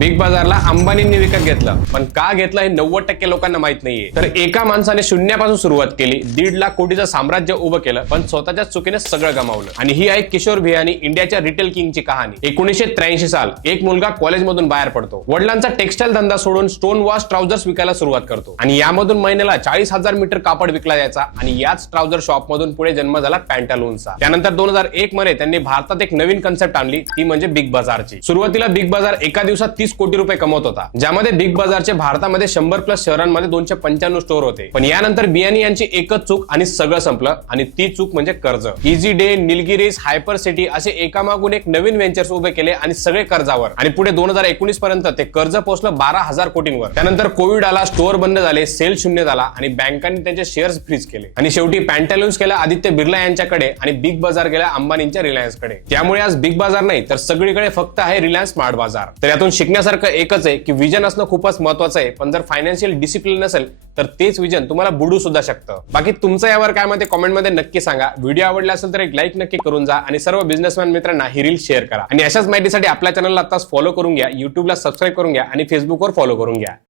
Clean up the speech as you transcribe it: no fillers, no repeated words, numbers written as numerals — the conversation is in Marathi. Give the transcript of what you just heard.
बिग बाजारला अंबानींनी विकत घेतलं, पण का घेतलं हे 90% लोकांना माहित नाहीये. तर एका माणसाने शून्यापासून सुरुवात केली, 1.5 लाख कोटीचं साम्राज्य उभं केलं, पण स्वतःच्या चुकीने सगळं गमावलं. आणि ही आहे किशोर भियानी, इंडियाच्या रिटेल किंगची कहाणी. 1983 साल एक मुलगा कॉलेजमधून बाहेर पडतो. वडिलांचा टेक्सटाईल धंदा सोडून स्टोन वॉश ट्राउझर्स विकायला सुरुवात करतो आणि यामधून महिन्याला 40,000 मीटर कापड विकला जायचा. आणि याच ट्राउझर शॉप मधून पुढे जन्म झाला पॅन्टालूनचा. त्यानंतर 2001 मध्ये त्यांनी भारतात एक नवीन कन्सेप्ट आणली, ती म्हणजे बिग बाजारची. सुरुवातीला बिग बाजार एका दिवसात 30 कोटी रुपये कमवत होता, ज्यामध्ये बिग बाजारचे भारतामध्ये 100+ शहरांमध्ये 295 स्टोअर होते. पण यानंतर बियानी यांची एकच चूक आणि सगळं संपलं, आणि ती चूक म्हणजे कर्ज. इझी डे, निलगिरीज, हायपर सिटी असे एकामागून एक नवीन व्हेंचर्स उभे केले आणि सगळे कर्जावर. आणि पुढे 2019 पर्यंत ते कर्ज पोहोचलं 12,000 कोटींवर. त्यानंतर कोविड आला, स्टोअर बंद झाले, सेल शून्य झाला आणि बँकांनी त्यांचे शेअर्स फ्रीज केले. आणि शेवटी पॅन्टालून्स गेला आदित्य बिर्ला यांच्याकडे आणि बिग बाजार गेला अंबानींच्या रिलायन्सकडे. त्यामुळे आज बिग बाजार नाही तर सगळीकडे फक्त आहे रिलायन्स स्मार्ट बाजार. तर यातून शिकण्यासारखं एकच आहे की विजन असणं खूपच महत्वाचं आहे, पण जर फायनान्शियल डिसिप्लिन नसेल तर तेच विजन तुम्हाला बुडू सुद्धा शकतं. बाकी तुमचं यावर काय मत कॉमेंटमध्ये नक्की सांगा. व्हिडिओ आवडला असेल तर एक लाईक नक्की करून जा आणि सर्व बिझनेसमॅन मित्रांना ही रील शेअर करा. आणि अशाच माहितीसाठी आपल्या चॅनलला आताच फॉलो करून घ्या, युट्यूबला सबस्क्राईब करून घ्या आणि फेसबुकवर फॉलो करून घ्या.